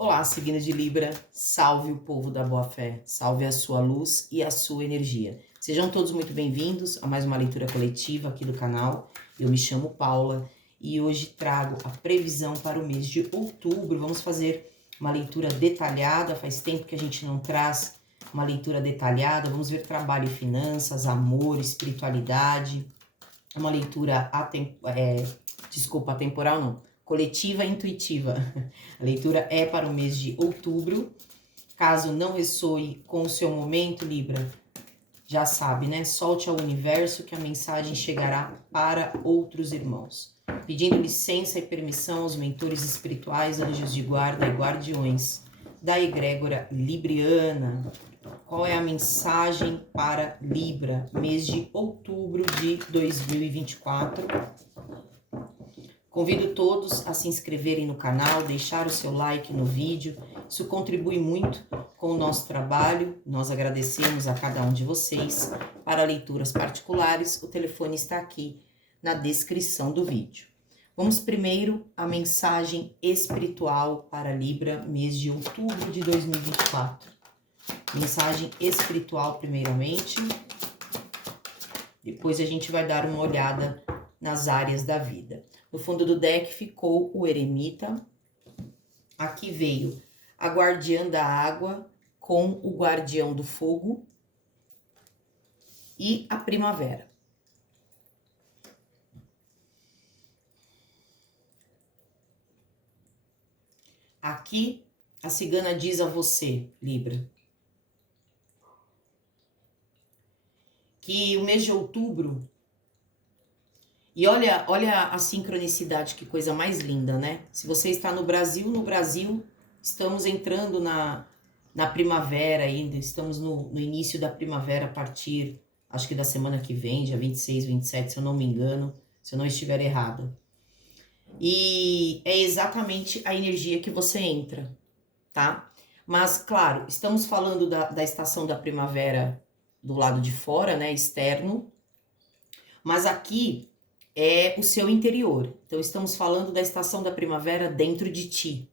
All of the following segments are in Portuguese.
Olá, signo de Libra, salve o povo da boa-fé, salve a sua luz e a sua energia. Sejam todos muito bem-vindos a mais uma leitura coletiva aqui do canal. Eu me chamo Paula e hoje trago a previsão para o mês de outubro. Vamos fazer uma leitura detalhada, faz tempo que a gente não traz uma leitura detalhada. Vamos ver trabalho e finanças, amor, espiritualidade. É uma leitura atemporal não. Coletiva e intuitiva. A leitura é para o mês de outubro. Caso não ressoe com o seu momento, Libra, já sabe, né? Solte ao universo que a mensagem chegará para outros irmãos. Pedindo licença e permissão aos mentores espirituais, anjos de guarda e guardiões da egrégora libriana. Qual é a mensagem para Libra, mês de outubro de 2024? Convido todos a se inscreverem no canal, deixar o seu like no vídeo. Isso contribui muito com o nosso trabalho. Nós agradecemos a cada um de vocês. Para leituras particulares, o telefone está aqui na descrição do vídeo. Vamos primeiro à mensagem espiritual para Libra, mês de outubro de 2024. Mensagem espiritual primeiramente. Depois a gente vai dar uma olhada nas áreas da vida. No fundo do deck ficou o eremita. Aqui veio a guardiã da água com o guardião do fogo e a primavera. Aqui a cigana diz a você, Libra, que o mês de outubro. E olha a sincronicidade, que coisa mais linda, né? Se você está no Brasil estamos entrando na primavera ainda, estamos no início da primavera a partir, acho que da semana que vem, dia 26, 27, se eu não me engano, se eu não estiver errada. E é exatamente a energia que você entra, tá? Mas, claro, estamos falando da estação da primavera do lado de fora, né, externo, mas aqui é o seu interior. Então, estamos falando da estação da primavera dentro de ti.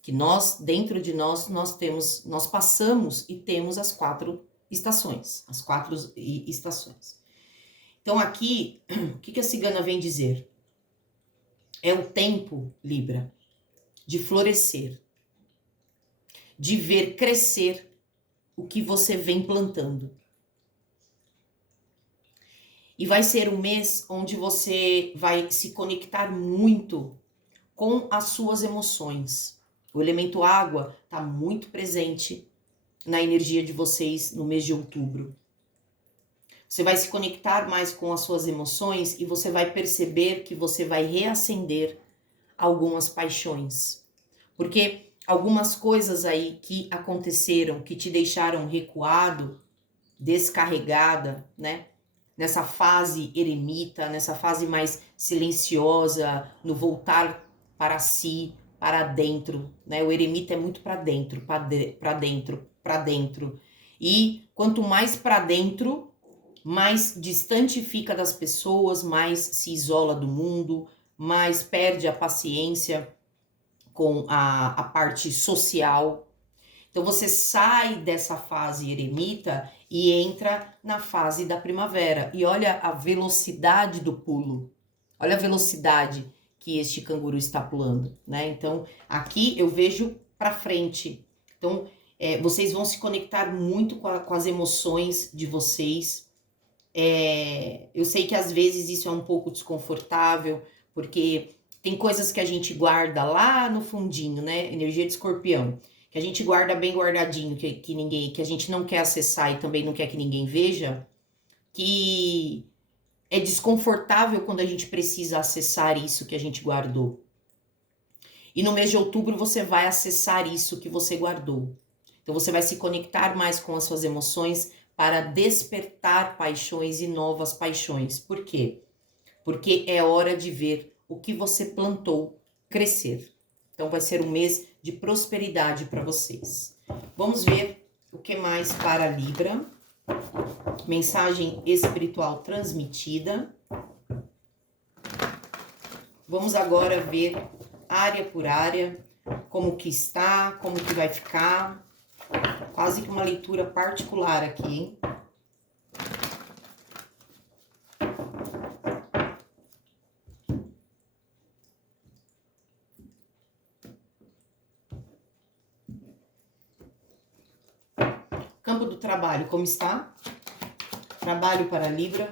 Que nós, dentro de nós passamos e temos as 4 estações. As 4 estações. Então, aqui, o que a cigana vem dizer? É o tempo, Libra, de florescer. De ver crescer o que você vem plantando. E vai ser um mês onde você vai se conectar muito com as suas emoções. O elemento água está muito presente na energia de vocês no mês de outubro. Você vai se conectar mais com as suas emoções e você vai perceber que você vai reacender algumas paixões. Porque algumas coisas aí que aconteceram, que te deixaram recuado, descarregada, né? Nessa fase eremita, nessa fase mais silenciosa, no voltar para si, para dentro, né? O eremita é muito para dentro, para dentro. E quanto mais para dentro, mais distante fica das pessoas, mais se isola do mundo, mais perde a paciência com a parte social. Então você sai dessa fase eremita e entra na fase da primavera. E olha a velocidade do pulo. Olha a velocidade que este canguru está pulando, né? Então, aqui eu vejo para frente. Então, vocês vão se conectar muito com as emoções de vocês. Eu sei que às vezes isso é um pouco desconfortável, porque tem coisas que a gente guarda lá no fundinho, né? Energia de escorpião. Que a gente guarda bem guardadinho, que a gente não quer acessar e também não quer que ninguém veja, que é desconfortável quando a gente precisa acessar isso que a gente guardou. E no mês de outubro você vai acessar isso que você guardou. Então você vai se conectar mais com as suas emoções para despertar paixões e novas paixões. Por quê? Porque é hora de ver o que você plantou crescer. Então vai ser um mês de prosperidade para vocês. Vamos ver o que mais para Libra. Mensagem espiritual transmitida. Vamos agora ver área por área como que está, como que vai ficar. Quase que uma leitura particular aqui, hein? Campo do trabalho, como está? Trabalho para Libra.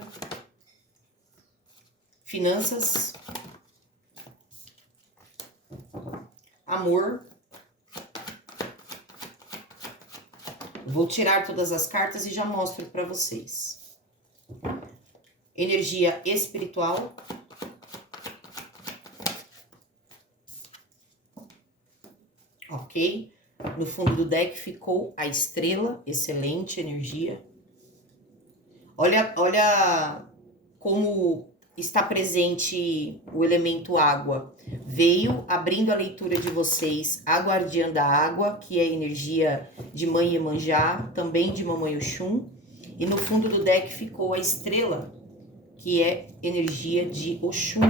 Finanças. Amor. Vou tirar todas as cartas e já mostro para vocês. Energia espiritual. Ok? No fundo do deck ficou a estrela, excelente energia. Olha como está presente o elemento água. Veio abrindo a leitura de vocês a guardiã da água, que é a energia de Mãe Iemanjá, também de Mamãe Oxum. E no fundo do deck ficou a estrela, que é energia de Oxum.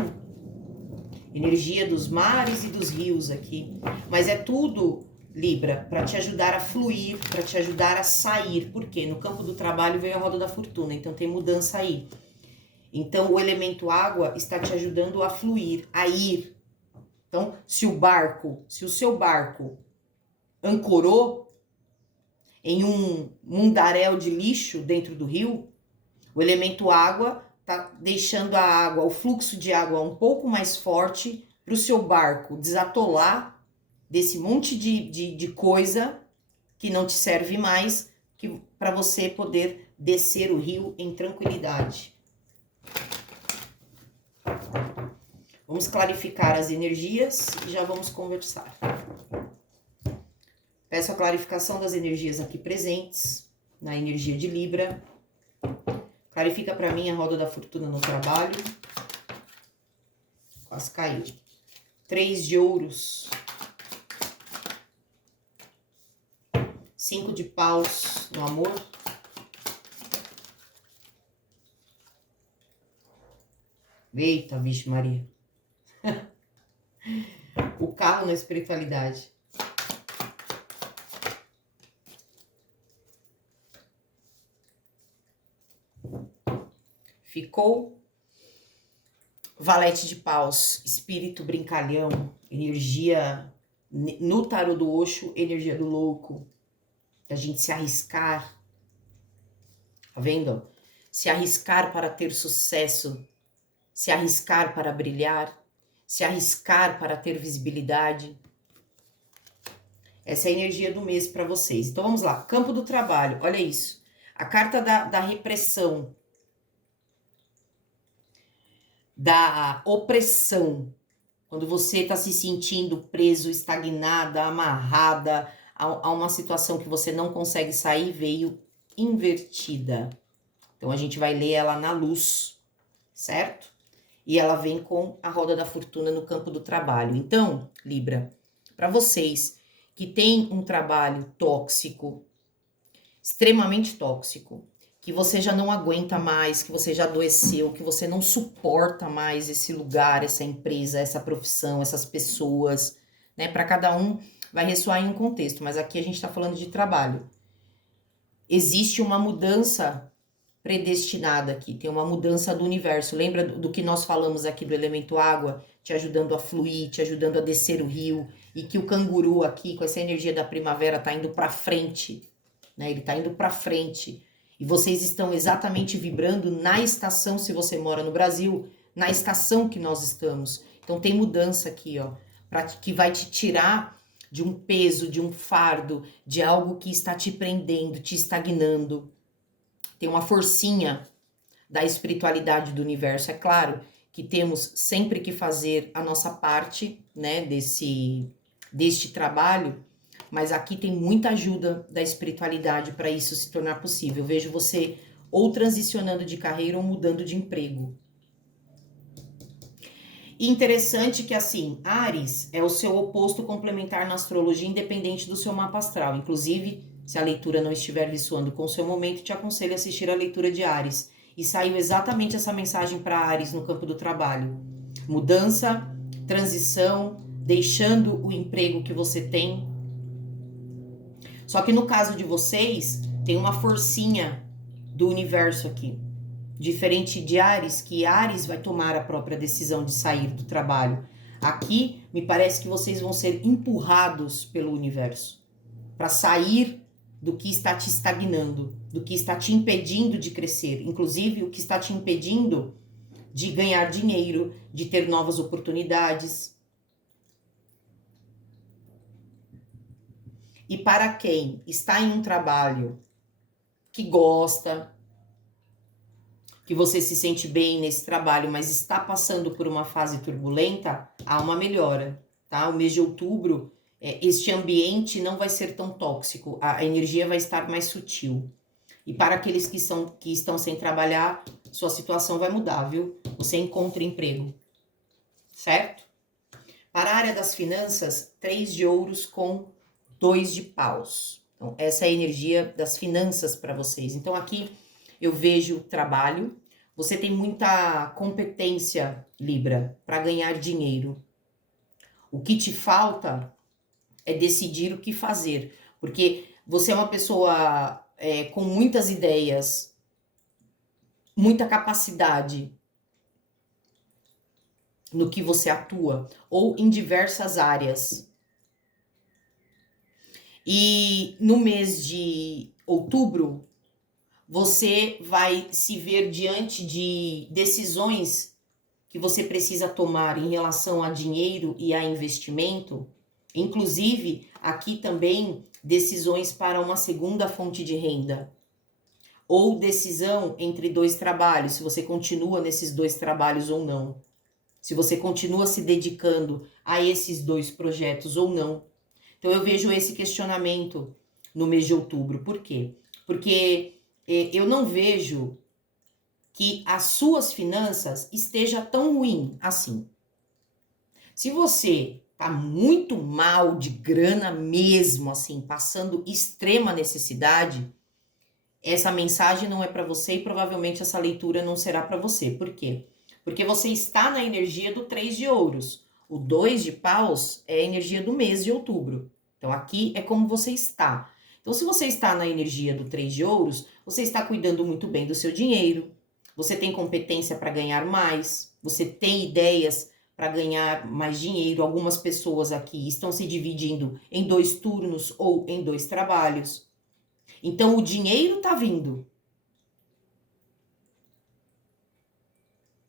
Energia dos mares e dos rios aqui. Mas é tudo, Libra, para te ajudar a fluir, para te ajudar a sair. Por quê? No campo do trabalho veio a roda da fortuna, então tem mudança aí. Então o elemento água está te ajudando a fluir, a ir. Então, se o seu barco ancorou em um mundaréu de lixo dentro do rio, o elemento água está deixando a água, o fluxo de água um pouco mais forte para o seu barco desatolar desse monte de coisa que não te serve mais, para você poder descer o rio em tranquilidade. Vamos clarificar as energias e já vamos conversar. Peço a clarificação das energias aqui presentes, na energia de Libra. Clarifica para mim a roda da fortuna no trabalho. Quase caiu. 3 de ouros. 5 de paus no amor. Eita, vixe Maria. O carro na espiritualidade. Ficou valete de paus, espírito brincalhão, energia no tarô do Osho, energia do louco, a gente se arriscar, tá vendo? Se arriscar para ter sucesso, se arriscar para brilhar, se arriscar para ter visibilidade. Essa é a energia do mês para vocês. Então vamos lá, campo do trabalho, olha isso. A carta da repressão, da opressão, quando você está se sentindo preso, estagnada, amarrada a uma situação que você não consegue sair, veio invertida. Então a gente vai ler ela na luz, certo? E ela vem com a roda da fortuna no campo do trabalho. Então, Libra, para vocês que têm um trabalho tóxico, extremamente tóxico, que você já não aguenta mais, que você já adoeceu, que você não suporta mais esse lugar, essa empresa, essa profissão, essas pessoas, né? Para cada um vai ressoar em um contexto, mas aqui a gente está falando de trabalho. Existe uma mudança predestinada aqui, tem uma mudança do universo. Lembra do que nós falamos aqui do elemento água, te ajudando a fluir, te ajudando a descer o rio, e que o canguru aqui, com essa energia da primavera, tá indo para frente, né? Ele tá indo para frente. E vocês estão exatamente vibrando na estação, se você mora no Brasil, na estação que nós estamos. Então tem mudança aqui, ó, que vai te tirar de um peso, de um fardo, de algo que está te prendendo, te estagnando. Tem uma forcinha da espiritualidade do universo. É claro que temos sempre que fazer a nossa parte, né, deste trabalho, mas aqui tem muita ajuda da espiritualidade para isso se tornar possível. Eu vejo você ou transicionando de carreira ou mudando de emprego. E interessante que, assim, Áries é o seu oposto complementar na astrologia, independente do seu mapa astral. Inclusive, se a leitura não estiver ressoando com o seu momento, te aconselho a assistir a leitura de Áries. E saiu exatamente essa mensagem para Áries no campo do trabalho. Mudança, transição, deixando o emprego que você tem. Só que no caso de vocês, tem uma forcinha do universo aqui. Diferente de Áries, que Áries vai tomar a própria decisão de sair do trabalho. Aqui, me parece que vocês vão ser empurrados pelo universo para sair do que está te estagnando, do que está te impedindo de crescer. Inclusive, o que está te impedindo de ganhar dinheiro, de ter novas oportunidades. E para quem está em um trabalho que gosta, que você se sente bem nesse trabalho, mas está passando por uma fase turbulenta, há uma melhora, tá? O mês de outubro, este ambiente não vai ser tão tóxico, a energia vai estar mais sutil. E para aqueles que estão sem trabalhar, sua situação vai mudar, viu? Você encontra emprego, certo? Para a área das finanças, 3 de ouros com 2 de paus. Então, essa é a energia das finanças para vocês. Então, aqui eu vejo trabalho. Você tem muita competência, Libra, para ganhar dinheiro. O que te falta é decidir o que fazer. Porque você é uma pessoa com muitas ideias, muita capacidade no que você atua, ou em diversas áreas. E no mês de outubro, você vai se ver diante de decisões que você precisa tomar em relação a dinheiro e a investimento. Inclusive, aqui também, decisões para uma segunda fonte de renda. Ou decisão entre 2 trabalhos, se você continua nesses 2 trabalhos ou não. Se você continua se dedicando a esses 2 projetos ou não. Então, eu vejo esse questionamento no mês de outubro. Por quê? Porque eu não vejo que as suas finanças esteja tão ruim assim. Se você tá muito mal de grana mesmo, assim, passando extrema necessidade, essa mensagem não é para você e provavelmente essa leitura não será para você. Por quê? Porque você está na energia do 3 de ouros. O 2 de paus é a energia do mês de outubro. Então, aqui é como você está. Então, se você está na energia do 3 de ouros, você está cuidando muito bem do seu dinheiro, você tem competência para ganhar mais, você tem ideias para ganhar mais dinheiro. Algumas pessoas aqui estão se dividindo em 2 turnos ou em 2 trabalhos. Então, o dinheiro está vindo.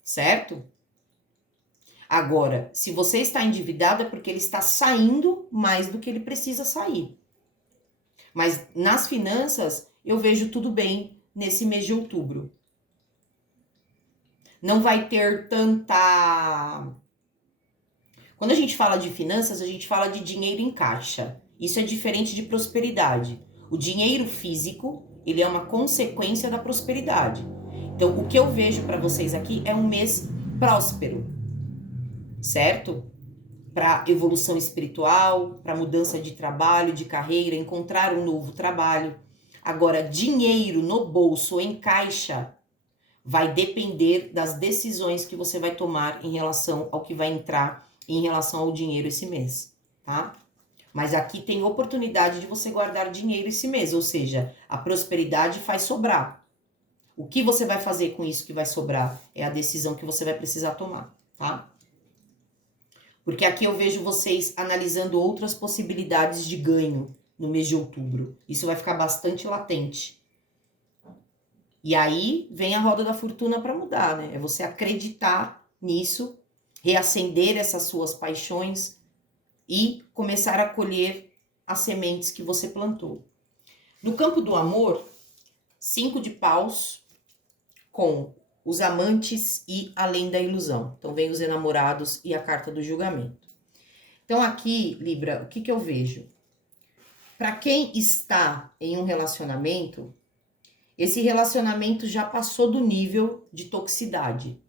Certo? Agora, se você está endividado é porque ele está saindo mais do que ele precisa sair. Mas nas finanças, eu vejo tudo bem nesse mês de outubro. Não vai ter tanta... Quando a gente fala de finanças, a gente fala de dinheiro em caixa. Isso é diferente de prosperidade. O dinheiro físico, ele é uma consequência da prosperidade. Então, o que eu vejo para vocês aqui é um mês próspero, certo? Para evolução espiritual, para mudança de trabalho, de carreira, encontrar um novo trabalho. Agora, dinheiro no bolso, em caixa, vai depender das decisões que você vai tomar em relação ao que vai entrar, em relação ao dinheiro esse mês, tá? Mas aqui tem oportunidade de você guardar dinheiro esse mês, ou seja, a prosperidade faz sobrar. O que você vai fazer com isso que vai sobrar é a decisão que você vai precisar tomar, tá? Porque aqui eu vejo vocês analisando outras possibilidades de ganho no mês de outubro. Isso vai ficar bastante latente. E aí vem a roda da fortuna para mudar, né? É você acreditar nisso, reacender essas suas paixões e começar a colher as sementes que você plantou. No campo do amor, 5 de paus com os amantes e além da ilusão. Então, vem os enamorados e a carta do julgamento. Então, aqui, Libra, o que eu vejo? Para quem está em um relacionamento, esse relacionamento já passou do nível de toxicidade.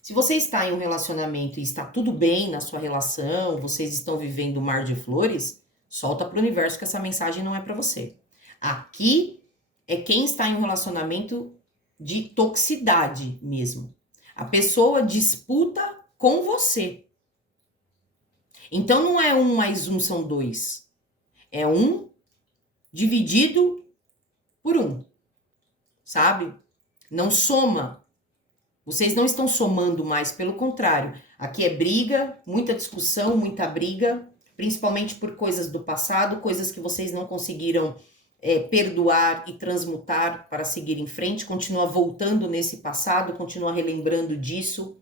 Se você está em um relacionamento e está tudo bem na sua relação, vocês estão vivendo um mar de flores, solta para o universo que essa mensagem não é para você. Aqui é quem está em um relacionamento de toxicidade mesmo. A pessoa disputa com você. Então não é 1 mais 1 são 2. É 1 dividido por 1, sabe? Não soma. Vocês não estão somando mais, pelo contrário. Aqui é briga, muita discussão, muita briga, principalmente por coisas do passado, coisas que vocês não conseguiram perdoar e transmutar para seguir em frente, continua voltando nesse passado, continua relembrando disso.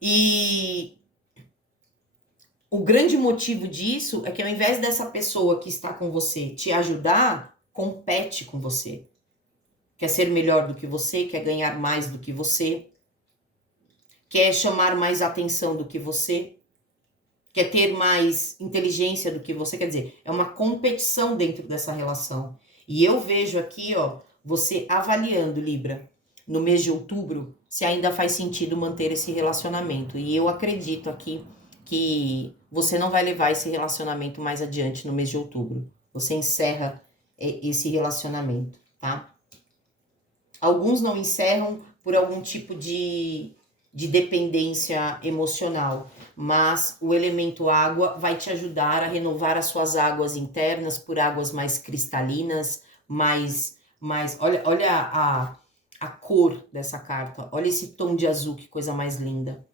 E o grande motivo disso é que ao invés dessa pessoa que está com você te ajudar, compete com você. Quer ser melhor do que você, quer ganhar mais do que você, quer chamar mais atenção do que você, quer ter mais inteligência do que você. Quer dizer, é uma competição dentro dessa relação. E eu vejo aqui, ó, você avaliando, Libra, no mês de outubro, se ainda faz sentido manter esse relacionamento. E eu acredito aqui que você não vai levar esse relacionamento mais adiante no mês de outubro. Você encerra esse relacionamento, tá? Alguns não encerram por algum tipo de dependência emocional, mas o elemento água vai te ajudar a renovar as suas águas internas por águas mais cristalinas, mais olha a cor dessa carta, olha esse tom de azul, que coisa mais linda.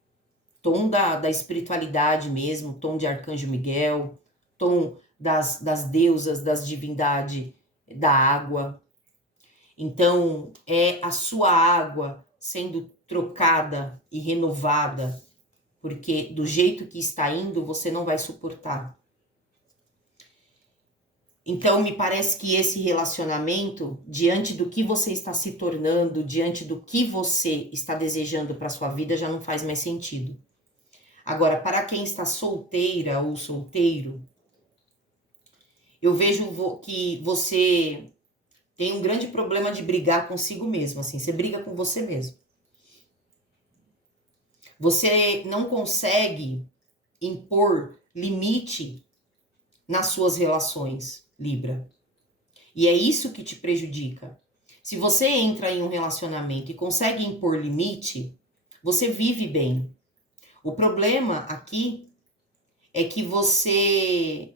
Tom da espiritualidade mesmo, tom de Arcanjo Miguel, tom das deusas, das divindades da água. Então, é a sua água sendo trocada e renovada, porque do jeito que está indo, você não vai suportar. Então, me parece que esse relacionamento, diante do que você está se tornando, diante do que você está desejando para sua vida, já não faz mais sentido. Agora, para quem está solteira ou solteiro, eu vejo que você tem um grande problema de brigar consigo mesmo, assim, você briga com você mesmo. Você não consegue impor limite nas suas relações, Libra. E é isso que te prejudica. Se você entra em um relacionamento e consegue impor limite, você vive bem. O problema aqui é que você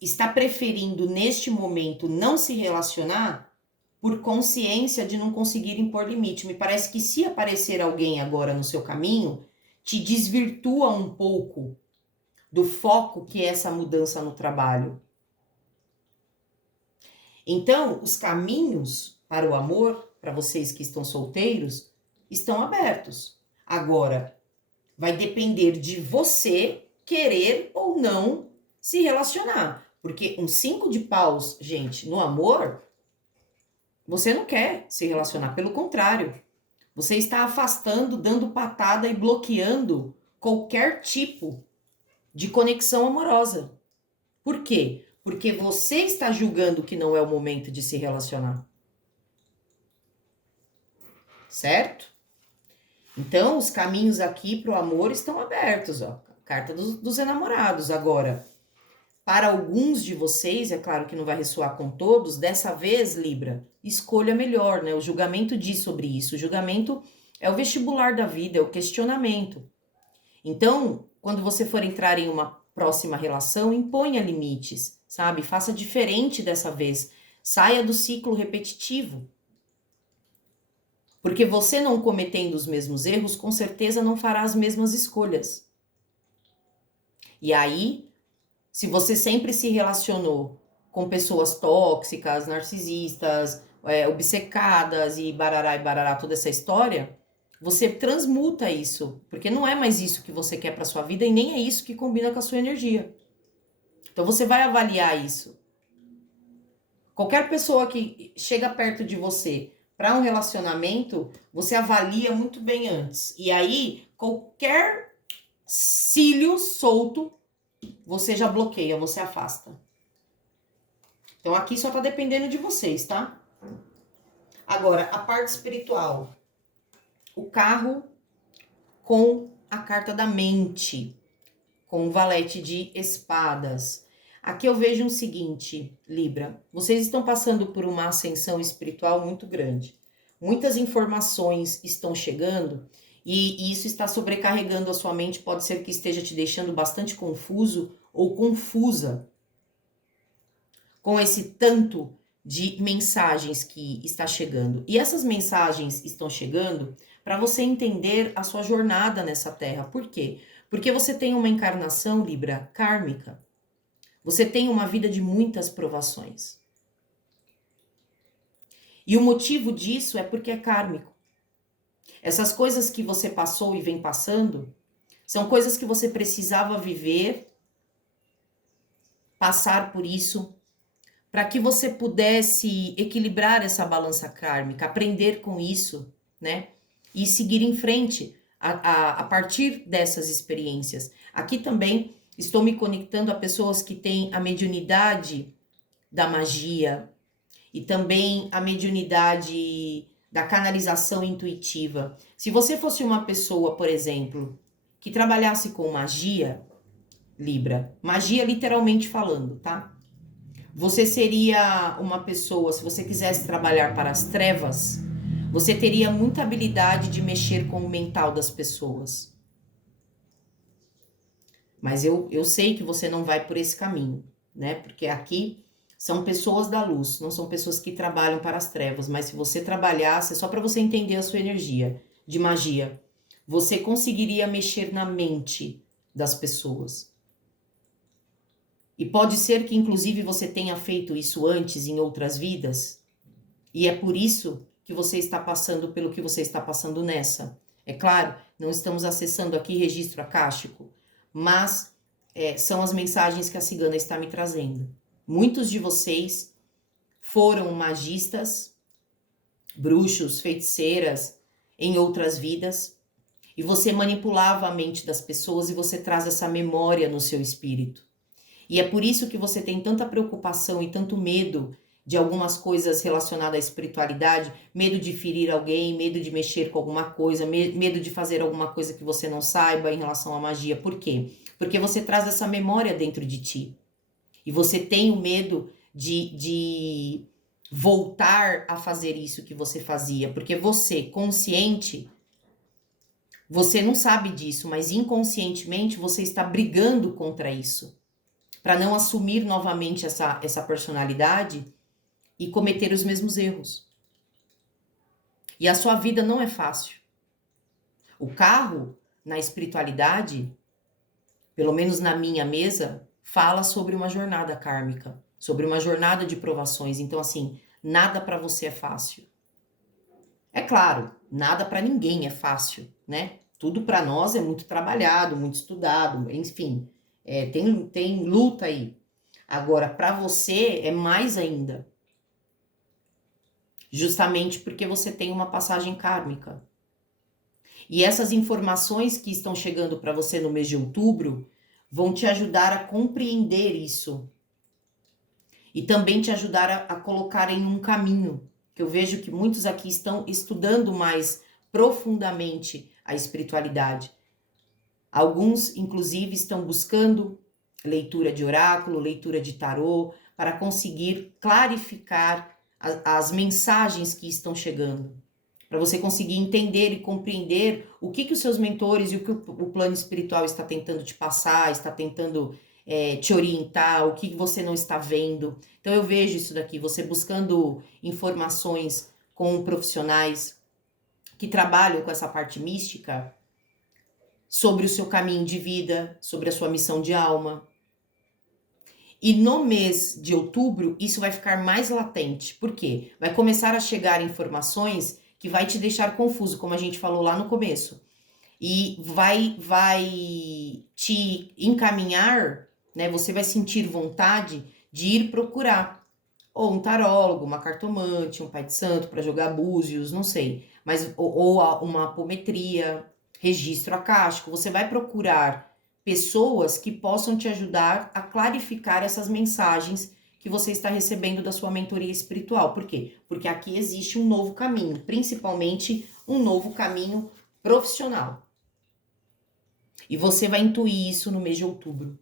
está preferindo, neste momento, não se relacionar por consciência de não conseguir impor limite. Me parece que se aparecer alguém agora no seu caminho, te desvirtua um pouco do foco que é essa mudança no trabalho. Então, os caminhos para o amor, para vocês que estão solteiros, estão abertos. Agora, vai depender de você querer ou não se relacionar. Porque um 5 de paus, gente, no amor, você não quer se relacionar. Pelo contrário, você está afastando, dando patada e bloqueando qualquer tipo de conexão amorosa. Por quê? Porque você está julgando que não é o momento de se relacionar. Certo? Então, os caminhos aqui para o amor estão abertos, ó. Carta dos enamorados. Agora, para alguns de vocês, é claro que não vai ressoar com todos, dessa vez, Libra, escolha melhor, né? O julgamento diz sobre isso. O julgamento é o vestibular da vida, é o questionamento. Então, quando você for entrar em uma próxima relação, imponha limites, sabe? Faça diferente dessa vez. Saia do ciclo repetitivo. Porque você não cometendo os mesmos erros, com certeza não fará as mesmas escolhas. E aí, se você sempre se relacionou com pessoas tóxicas, narcisistas, obcecadas e barará, toda essa história, você transmuta isso, porque não é mais isso que você quer para sua vida e nem é isso que combina com a sua energia. Então você vai avaliar isso. Qualquer pessoa que chega perto de você para um relacionamento, você avalia muito bem antes. E aí, qualquer cílio solto, você já bloqueia, você afasta. Então aqui só tá dependendo de vocês, tá? Agora, a parte espiritual. O carro com a carta da mente, com o valete de espadas. Aqui eu vejo o seguinte, Libra, vocês estão passando por uma ascensão espiritual muito grande. Muitas informações estão chegando E isso está sobrecarregando a sua mente, pode ser que esteja te deixando bastante confuso ou confusa com esse tanto de mensagens que está chegando. E essas mensagens estão chegando para você entender a sua jornada nessa terra. Por quê? Porque você tem uma encarnação, Libra, kármica. Você tem uma vida de muitas provações. E o motivo disso é porque é kármico. Essas coisas que você passou e vem passando são coisas que você precisava viver, passar por isso, para que você pudesse equilibrar essa balança kármica, aprender com isso, né? E seguir em frente a partir dessas experiências. Aqui também estou me conectando a pessoas que têm a mediunidade da magia e também a mediunidade da canalização intuitiva. Se você fosse uma pessoa, por exemplo, que trabalhasse com magia, Libra, magia literalmente falando, tá? Você seria uma pessoa, se você quisesse trabalhar para as trevas, você teria muita habilidade de mexer com o mental das pessoas. Mas eu sei que você não vai por esse caminho, né? Porque aqui são pessoas da luz, não são pessoas que trabalham para as trevas. Mas se você trabalhasse, só para você entender a sua energia de magia, você conseguiria mexer na mente das pessoas. E pode ser que, inclusive, você tenha feito isso antes em outras vidas, e é por isso que você está passando pelo que você está passando nessa. É claro, não estamos acessando aqui registro akáshico, mas são as mensagens que a cigana está me trazendo. Muitos de vocês foram magistas, bruxos, feiticeiras em outras vidas, e você manipulava a mente das pessoas e você traz essa memória no seu espírito. E é por isso que você tem tanta preocupação e tanto medo de algumas coisas relacionadas à espiritualidade, medo de ferir alguém, medo de mexer com alguma coisa, medo de fazer alguma coisa que você não saiba em relação à magia. Por quê? Porque você traz essa memória dentro de ti. E você tem o medo de voltar a fazer isso que você fazia. Porque você, consciente, você não sabe disso, mas inconscientemente você está brigando contra isso, para não assumir novamente essa personalidade e cometer os mesmos erros. E a sua vida não é fácil. O carro, na espiritualidade, pelo menos na minha mesa, fala sobre uma jornada kármica, sobre uma jornada de provações. Então, assim, nada para você é fácil. É claro, nada para ninguém é fácil, né? Tudo para nós é muito trabalhado, muito estudado, enfim, tem luta aí. Agora, para você é mais ainda. Justamente porque você tem uma passagem kármica. E essas informações que estão chegando para você no mês de outubro vão te ajudar a compreender isso. E também te ajudar a colocar em um caminho. Que eu vejo que muitos aqui estão estudando mais profundamente a espiritualidade. Alguns, inclusive, estão buscando leitura de oráculo, leitura de tarô, para conseguir clarificar as mensagens que estão chegando. Para você conseguir entender e compreender o que os seus mentores e o que o plano espiritual está tentando te passar, está tentando te orientar, o que você não está vendo. Então eu vejo isso daqui, você buscando informações com profissionais que trabalham com essa parte mística, sobre o seu caminho de vida, sobre a sua missão de alma. E no mês de outubro, isso vai ficar mais latente. Por quê? Vai começar a chegar informações que vai te deixar confuso, como a gente falou lá no começo. E vai te encaminhar, né? Você vai sentir vontade de ir procurar ou um tarólogo, uma cartomante, um pai de santo para jogar búzios, não sei, mas ou uma apometria, registro akáshico. Você vai procurar pessoas que possam te ajudar a clarificar essas mensagens que você está recebendo da sua mentoria espiritual. Por quê? Porque aqui existe um novo caminho, principalmente um novo caminho profissional. E você vai intuir isso no mês de outubro.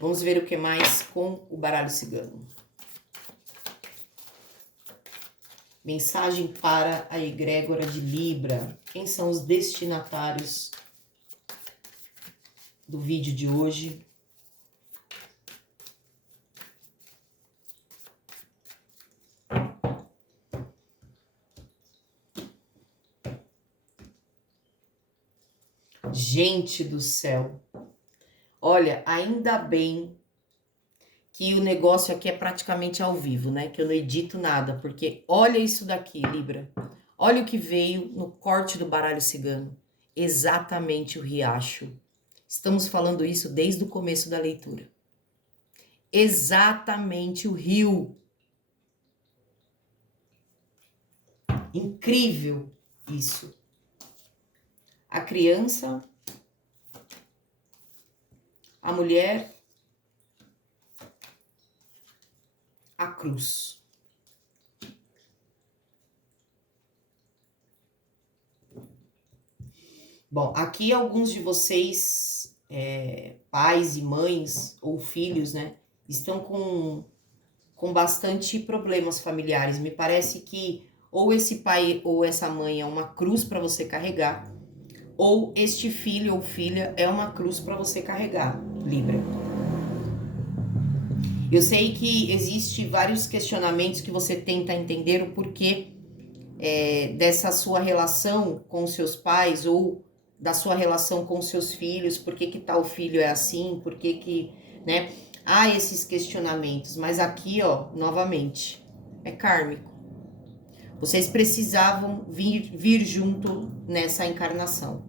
Vamos ver o que mais com o baralho cigano. Mensagem para a egrégora de Libra. Quem são os destinatários do vídeo de hoje? Gente do céu. Olha, ainda bem que o negócio aqui é praticamente ao vivo, né? Que eu não edito nada, porque olha isso daqui, Libra. Olha o que veio no corte do baralho cigano. Exatamente o riacho. Estamos falando isso desde o começo da leitura. Exatamente o rio. Incrível isso. A criança, a mulher, a cruz. Bom, aqui alguns de vocês, pais e mães ou filhos, né, estão com bastante problemas familiares. Me parece que ou esse pai ou essa mãe é uma cruz para você carregar, ou este filho ou filha é uma cruz para você carregar, Libra. Eu sei que existe vários questionamentos que você tenta entender o porquê dessa sua relação com seus pais ou da sua relação com seus filhos, por que tal filho é assim, por que, né? Há esses questionamentos, mas aqui, ó, novamente, é kármico. Vocês precisavam vir junto nessa encarnação.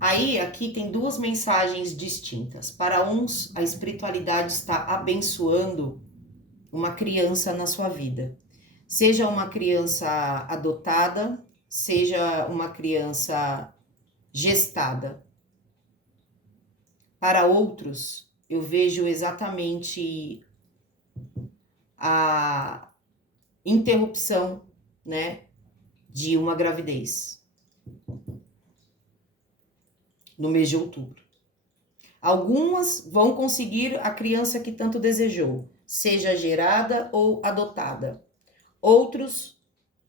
Aí, aqui tem duas mensagens distintas. Para uns, a espiritualidade está abençoando uma criança na sua vida. Seja uma criança adotada, seja uma criança gestada. Para outros, eu vejo exatamente a interrupção, né, de uma gravidez no mês de outubro. Algumas vão conseguir a criança que tanto desejou, seja gerada ou adotada. Outros,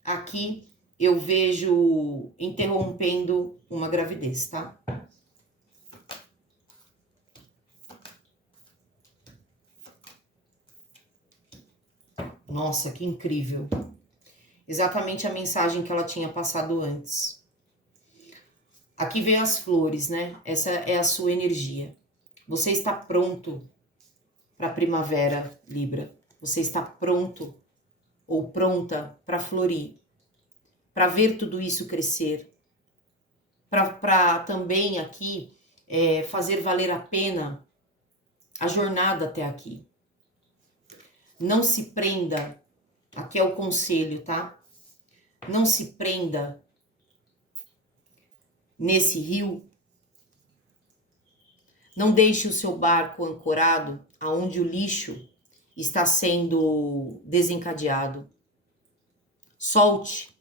aqui, eu vejo interrompendo uma gravidez, tá? Nossa, que incrível. Exatamente a mensagem que ela tinha passado antes. Aqui vem as flores, né? Essa é a sua energia. Você está pronto para a primavera, Libra. Você está pronto ou pronta para florir, para ver tudo isso crescer, para também aqui fazer valer a pena a jornada até aqui. Não se prenda, aqui é o conselho, tá? Não se prenda nesse rio. Não deixe o seu barco ancorado aonde o lixo está sendo desencadeado. Solte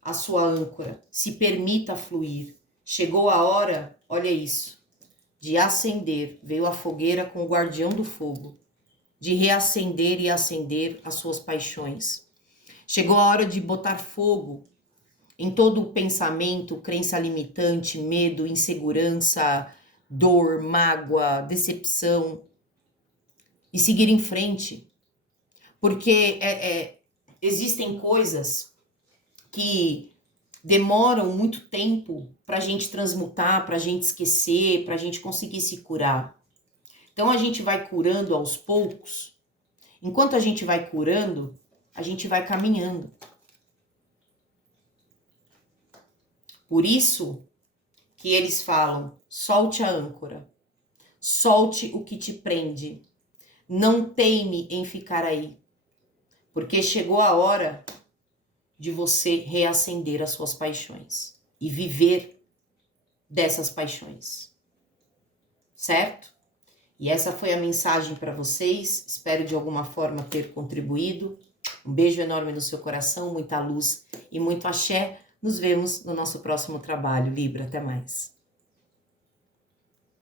a sua âncora, se permita fluir. Chegou a hora, olha isso, de acender. Veio a fogueira com o guardião do fogo, de reacender e acender as suas paixões. Chegou a hora de botar fogo em todo o pensamento, crença limitante, medo, insegurança, dor, mágoa, decepção, e seguir em frente. Porque existem coisas que demoram muito tempo para a gente transmutar, para a gente esquecer, para a gente conseguir se curar. Então a gente vai curando aos poucos. Enquanto a gente vai curando, a gente vai caminhando. Por isso que eles falam, solte a âncora, solte o que te prende, não teime em ficar aí, porque chegou a hora de você reacender as suas paixões e viver dessas paixões, certo? E essa foi a mensagem para vocês, espero de alguma forma ter contribuído. Um beijo enorme no seu coração, muita luz e muito axé. Nos vemos no nosso próximo trabalho, Libra. Até mais.